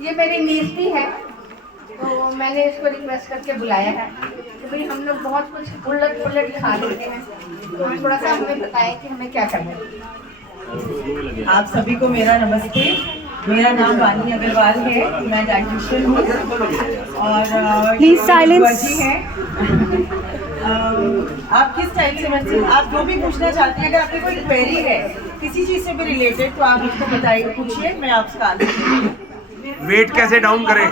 ये मेरी नीस भी है, तो मैंने इसको रिक्वेस्ट करके बुलाया है कि भाई हम लोग बहुत कुछ उलट पुलट खा लेते हैं, तो थोड़ा सा हमें बताएं कि हमें क्या करना है। आप सभी को मेरा नमस्ते। मेरा नाम वानी अग्रवाल है, मैं डाइटिशियन हूँ और प्लीज साइलेंस है। आप किस टाइप से मुझसे आप जो भी पूछना चाहते हैं, अगर आपकी कोई क्वेरी है किसी चीज़ से भी रिलेटेड, तो आप मुझको बताइए, पूछिए, मैं आपका आंसर। वेट कैसे डाउन करें?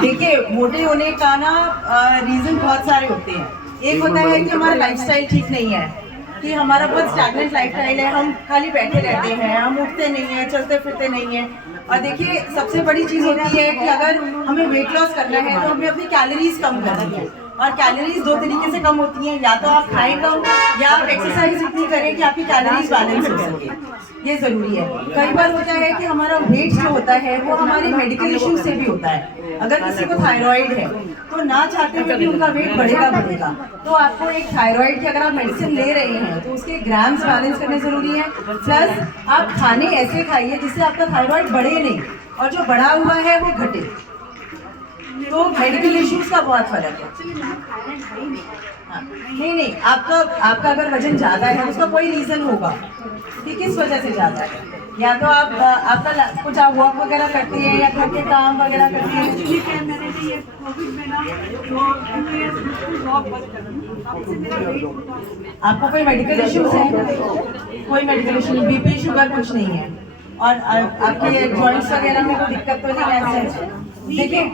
देखिए, मोटे होने का ना रीज़न बहुत सारे होते हैं। एक होता है कि हमारा लाइफस्टाइल ठीक नहीं है, कि हमारा बहुत स्टैगनेंट लाइफस्टाइल है, हम खाली बैठे रहते हैं, हम उठते नहीं हैं, चलते फिरते नहीं हैं। और देखिए, सबसे बड़ी चीज़ होती है कि अगर हमें वेट लॉस करना है तो हमें अपनी कैलोरीज कम करनी है। और कैलोरीज दो तरीके से कम होती हैं, या तो आप खाएं कम या आप एक्सरसाइज इतनी करें कि आपकी कैलोरीज बैलेंस हो सके, ये ज़रूरी है। कई बार होता है कि हमारा वेट जो होता है वो हमारे मेडिकल इश्यूज से भी होता है। अगर किसी को थायराइड है तो ना चाहते हुए भी उनका वेट बढ़ेगा, तो आपको एक थायराइड की अगर आप मेडिसिन ले रहे हैं तो उसके ग्राम्स बैलेंस करने ज़रूरी है। प्लस आप खाने ऐसे खाइए जिससे आपका थायराइड बढ़े नहीं और जो बढ़ा हुआ है वो घटे। तो मेडिकल इश्यूज का बहुत फर्क है। हाँ, नहीं, आपका अगर वजन ज़्यादा है उसका कोई रीज़न होगा कि किस वजह से ज़्यादा है। या तो आप आपका कुछ आप वॉक वगैरह करती हैं या घर के काम वगैरह करती हैं। आपको कोई मेडिकल इश्यूज है? कोई मेडिकल इशू, बीपी शुगर कुछ नहीं है। और आपके जॉइंट्स वगैरह में कोई दिक्कत तो नहीं है? देखिए,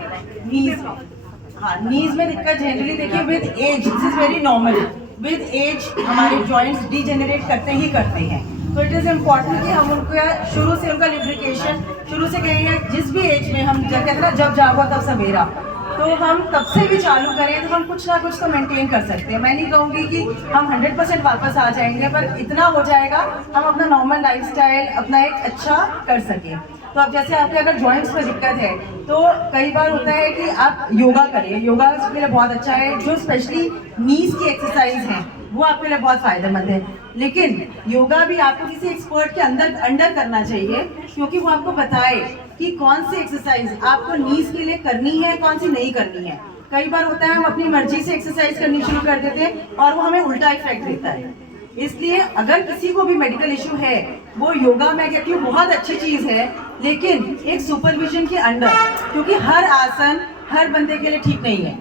नीज में दिक्कत जनरली देखिए with age, this is very normal. With age हमारे जॉइंट्स डिजेनरेट करते हैं, तो इट इज़ इम्पॉर्टेंट कि हम उनको शुरू से उनका लिब्रिकेशन शुरू से कहेंगे। जिस भी एज में हम कहते हैं ना, जब जागो तब सवेरा, तो हम तब से भी चालू करें तो हम कुछ ना कुछ तो मेंटेन कर सकते हैं। मैं नहीं कहूँगी कि हम 100% वापस आ जाएंगे, पर इतना हो जाएगा हम अपना नॉर्मल लाइफस्टाइल अपना एक अच्छा कर सकें। तो अब जैसे आपके अगर जॉइंट्स में दिक्कत है तो कई बार होता है कि आप योगा करें, योगा के लिए बहुत अच्छा है। जो स्पेशली नीज की एक्सरसाइज हैं वो आपके लिए बहुत फायदेमंद है, लेकिन योगा भी आपको किसी एक्सपर्ट के अंडर करना चाहिए, क्योंकि वो आपको बताए कि कौन सी एक्सरसाइज आपको नीज के लिए करनी है, कौन सी नहीं करनी है। कई बार होता है हम अपनी मर्जी से एक्सरसाइज करनी शुरू कर देते हैं और वो हमें उल्टा इफेक्ट देता है। इसलिए अगर किसी को भी मेडिकल इशू है, वो योगा मैं कहती हूँ बहुत अच्छी चीज़ है, लेकिन एक सुपरविजन के अंडर, क्योंकि हर आसन हर बंदे के लिए ठीक नहीं है।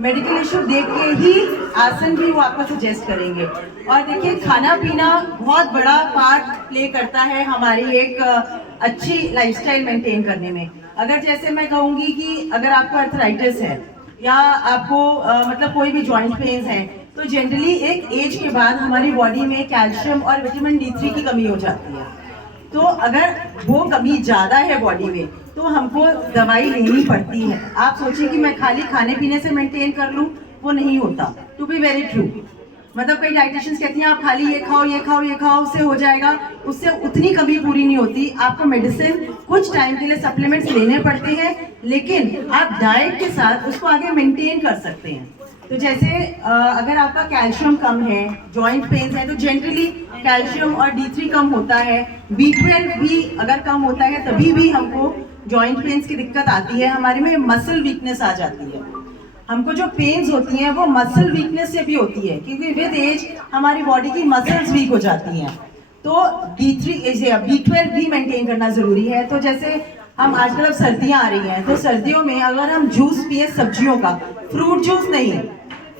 मेडिकल इशू देख के ही आसन भी वो आपको सजेस्ट करेंगे। और देखिए, खाना पीना बहुत बड़ा पार्ट प्ले करता है हमारी एक अच्छी लाइफस्टाइल मेंटेन करने में। अगर जैसे मैं कहूँगी कि अगर आपको अर्थराइटिस है या आपको मतलब कोई भी जॉइंट पेन्स हैं, तो जनरली एक एज के बाद हमारी बॉडी में कैल्शियम और विटामिन D3 की कमी हो जाती है। तो अगर वो कमी ज़्यादा है बॉडी में तो हमको दवाई लेनी पड़ती है। आप सोचिए कि मैं खाली खाने पीने से मेंटेन कर लूँ, वो नहीं होता। टू बी वेरी ट्रू, मतलब कई डाइटिशियंस कहती हैं आप खाली ये खाओ ये खाओ ये खाओ, उससे हो जाएगा, उससे उतनी कमी पूरी नहीं होती। आपको मेडिसिन कुछ टाइम के लिए सप्लीमेंट्स लेने पड़ते हैं, लेकिन आप डाइट के साथ उसको आगे मेंटेन कर सकते हैं। तो जैसे अगर आपका कैल्शियम कम है, जॉइंट पेन्स है, तो जनरली कैल्शियम और D3 कम होता है। B12 भी अगर कम होता है तभी भी हमको जॉइंट पेन्स की दिक्कत आती है, हमारे में मसल वीकनेस आ जाती है। हमको जो पेन्स होती हैं वो मसल वीकनेस से भी होती है, क्योंकि विद एज हमारी बॉडी की मसल्स वीक हो जाती हैं। तो B12 भी मेंटेन करना ज़रूरी है। तो जैसे हम आजकल अब सर्दियाँ आ रही हैं, तो सर्दियों में अगर हम जूस पिए सब्जियों का, फ्रूट जूस नहीं,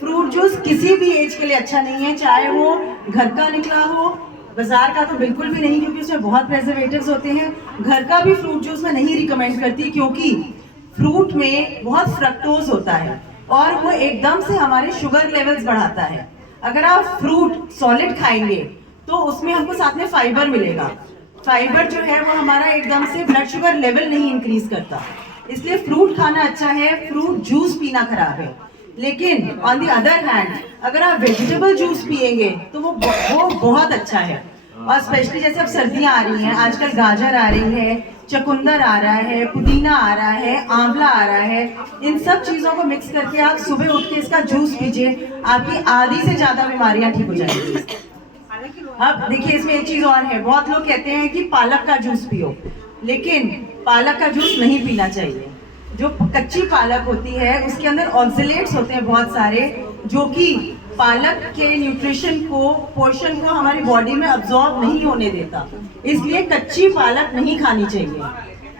फ्रूट जूस किसी भी एज के लिए अच्छा नहीं है, चाहे वो घर का निकला हो, बाजार का तो बिल्कुल भी नहीं, क्योंकि उसमें बहुत प्रिजर्वेटिव्स होते हैं। घर का भी फ्रूट जूस मैं नहीं रिकमेंड करती, क्योंकि फ्रूट में बहुत फ्रक्टोज होता है और वो एकदम से हमारे शुगर लेवल्स बढ़ाता है। अगर आप फ्रूट सॉलिड खाएंगे तो उसमें हमको साथ में फाइबर मिलेगा। फाइबर जो है वो हमारा एकदम से ब्लड शुगर लेवल नहीं इंक्रीज करता, इसलिए फ्रूट खाना अच्छा है, फ्रूट जूस पीना खराब है। लेकिन ऑन दी अदर हैंड अगर आप वेजिटेबल जूस पिएंगे तो वो बहुत अच्छा है। और स्पेशली जैसे अब सर्दियाँ आ रही हैं, आजकल गाजर आ रही है, चकुंदर आ रहा है, पुदीना आ रहा है, आंवला आ रहा है, इन सब चीज़ों को मिक्स करके आप सुबह उठ के इसका जूस पीजिए, आपकी आधी से ज़्यादा बीमारियाँ ठीक हो जाएंगी। अब देखिए इसमें एक चीज और है, बहुत लोग कहते हैं कि पालक का जूस पियो, लेकिन पालक का जूस नहीं पीना चाहिए। जो कच्ची पालक होती है उसके अंदर ऑक्सीलेट्स होते हैं बहुत सारे, जो कि पालक के न्यूट्रिशन को, पोषण को हमारी बॉडी में अब्जॉर्ब नहीं होने देता, इसलिए कच्ची पालक नहीं खानी चाहिए।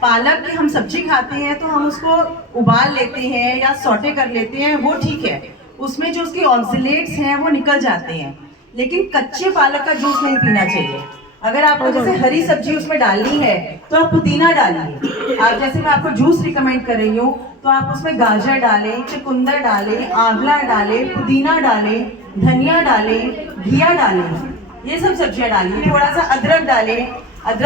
पालक की हम सब्जी खाते हैं तो हम उसको उबाल लेते हैं या सौटे कर लेते हैं, वो ठीक है, उसमें जो उसके ऑक्सीलेट्स हैं वो निकल जाते हैं, लेकिन कच्चे पालक का जूस नहीं पीना चाहिए। अगर आपको जैसे हरी सब्जी उसमें डालनी है तो आप पुदीना डालिए। आप जैसे मैं आपको जूस रिकमेंड कर रही हूँ तो आप उसमें गाजर डालें, चुकंदर डालें, आंवला डालें, पुदीना डालें, धनिया डालें, घिया डालें, ये सब सब्जियां डालिए, थोड़ा सा अदरक डालें,